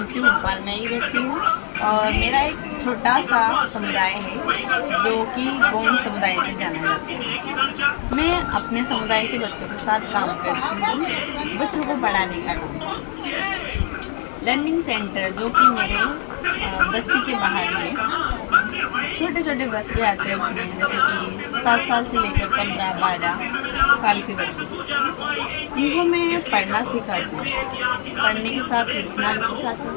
MP Bhopal में ही रहती हूँ और मेरा एक छोटा सा समुदाय है जो कि गोंड समुदाय से जाना जाता है। मैं अपने समुदाय के बच्चों के साथ काम करती हूँ, बच्चों को पढ़ाने का काम। लर्निंग सेंटर जो कि मेरे बस्ती के बाहर है, छोटे छोटे बच्चे आते हैं उसमें, जैसे कि 7 साल से लेकर 15-12 साल के बच्चे। उनको मैं पढ़ना सिखाती हूँ, पढ़ने के साथ लिखना भी सिखाती हूँ।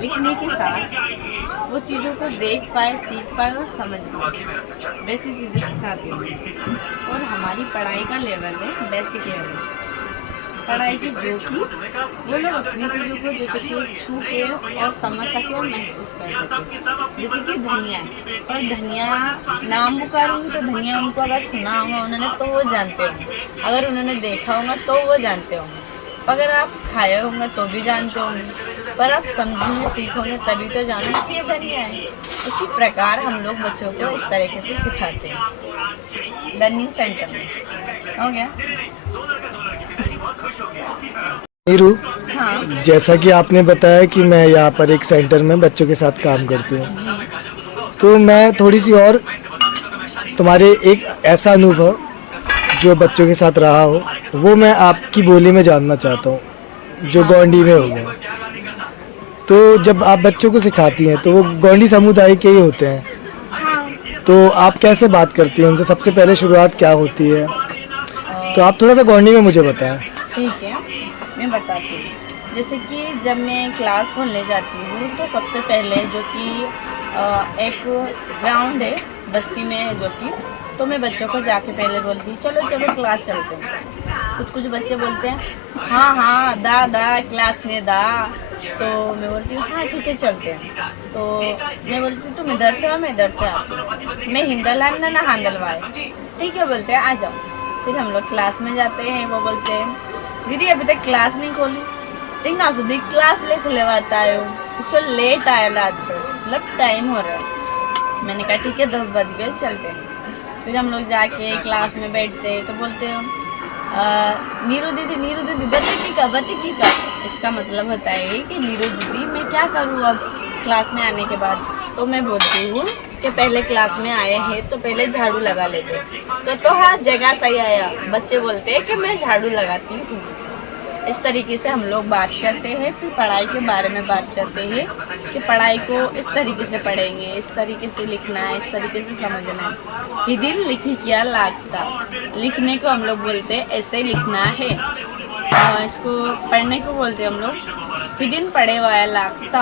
लिखने के साथ वो चीज़ों को देख पाए, सीख पाए और समझ पाए, वैसी चीज़ें सिखाती हूँ। और हमारी पढ़ाई का लेवल है बेसिक लेवल पढ़ाई की, जो कि वो लोग अपनी चीज़ों को जैसे कि छू के और समझ सके और महसूस कर सके। जैसे कि धनिया है, और धनिया नाम पुकारूंगी तो धनिया उनको अगर सुना होगा उन्होंने तो वो जानते होंगे, अगर उन्होंने देखा होगा तो वो जानते होंगे, अगर आप खाए होंगे तो भी जानते होंगे, पर आप समझेंगे सीखोगे तभी तो जानो कि ये धनिया है। उसी प्रकार हम लोग बच्चों को इस तरीके से सिखाते हैं लर्निंग सेंटर में। हो गया? नीरू, हाँ जैसा कि आपने बताया कि मैं यहाँ पर एक सेंटर में बच्चों के साथ काम करती हूँ, जी। तो मैं थोड़ी सी और तुम्हारे एक ऐसा अनुभव जो बच्चों के साथ रहा हो वो मैं आपकी बोली में जानना चाहता हूँ, जो हाँ, गोंडी में हो गया। तो जब आप बच्चों को सिखाती हैं तो वो गोंडी समुदाय के ही होते हैं, हाँ। तो आप कैसे बात करती हैं उनसे? सबसे पहले शुरुआत क्या होती है? तो आप थोड़ा सा गोंडी में मुझे बताएं। ठीक है, मैं बताती हूँ। जैसे कि जब मैं क्लास खोलने जाती हूँ तो सबसे पहले जो कि एक ग्राउंड है बस्ती में है जो कि, तो मैं बच्चों को जाके पहले बोलती हूँ चलो चलो क्लास चलते हैं। कुछ कुछ बच्चे बोलते हैं हाँ हाँ दा क्लास में दा, तो मैं बोलती हूँ हाँ ठीक है चलते हैं। तो मैं बोलती हूँ तुम इधर से आओ, मैं इधर से आती हूँ, मैं हिंदल ना हांदलवाए, ठीक है बोलते हैं आ जाओ। फिर हम लोग क्लास में जाते हैं, वो बोलते हैं दीदी अभी तक क्लास नहीं खोली, ठीक ना सुधी क्लास ले खुले बात आयो, चल लेट आया रात को, मतलब टाइम हो रहा है। मैंने कहा ठीक है 10 बज गए चलते हैं। फिर हम लोग जाके क्लास में बैठते हैं तो बोलते हो नीरू दीदी बती का। इसका मतलब होता है कि नीरू दीदी मैं क्या करूँ अब क्लास में आने के बाद। तो मैं बोलती हूँ कि पहले क्लास में आए हैं तो पहले झाड़ू लगा लेते, तो हाँ जगह सही आया। बच्चे बोलते हैं कि मैं झाड़ू लगाती हूँ। इस तरीके से हम लोग बात करते हैं। फिर पढ़ाई के बारे में बात करते हैं कि पढ़ाई को इस तरीके से पढ़ेंगे, इस तरीके से लिखना है, इस तरीके से समझना है। हिदिन लिखी किया लागता, लिखने को हम लोग बोलते हैं ऐसे लिखना है। इसको पढ़ने को बोलते हैं हम लोग हिदिन पढ़े वाया लागता।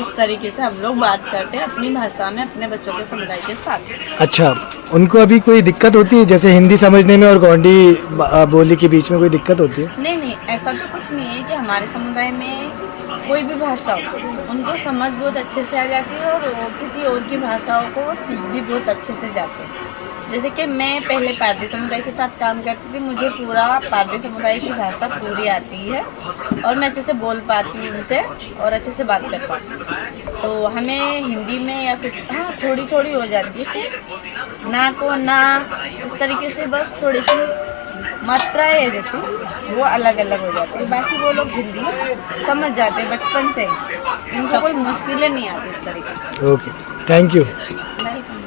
इस तरीके से हम लोग बात करते हैं अपनी भाषा में अपने बच्चों के समुदाय के साथ। अच्छा, उनको अभी कोई दिक्कत होती है जैसे हिंदी समझने में और गोंडी बोली के बीच में कोई दिक्कत होती है? नहीं, ऐसा तो कुछ नहीं है कि हमारे समुदाय में कोई भी भाषा हो उनको समझ बहुत अच्छे से आ जाती है और किसी और की भाषाओं को वो सीख भी बहुत अच्छे से जाते हैं। जैसे कि मैं पहले पारधी समुदाय के साथ काम करती थी, मुझे पूरा पारधी समुदाय की भाषा पूरी आती है और मैं अच्छे से बोल पाती हूँ उनसे और अच्छे से बात कर पाती हूँ। तो हमें हिंदी में या कुछ हाँ थोड़ी थोड़ी हो जाती है कि ना को ना इस तरीके से बस थोड़ी सी मात्राएं है जैसे वो अलग अलग हो जाती है। बाकी वो लोग हिंदी समझ जाते हैं बचपन से, उनको कोई मुश्किलें नहीं आती इस तरीके से। Okay, thank you. वेलकम।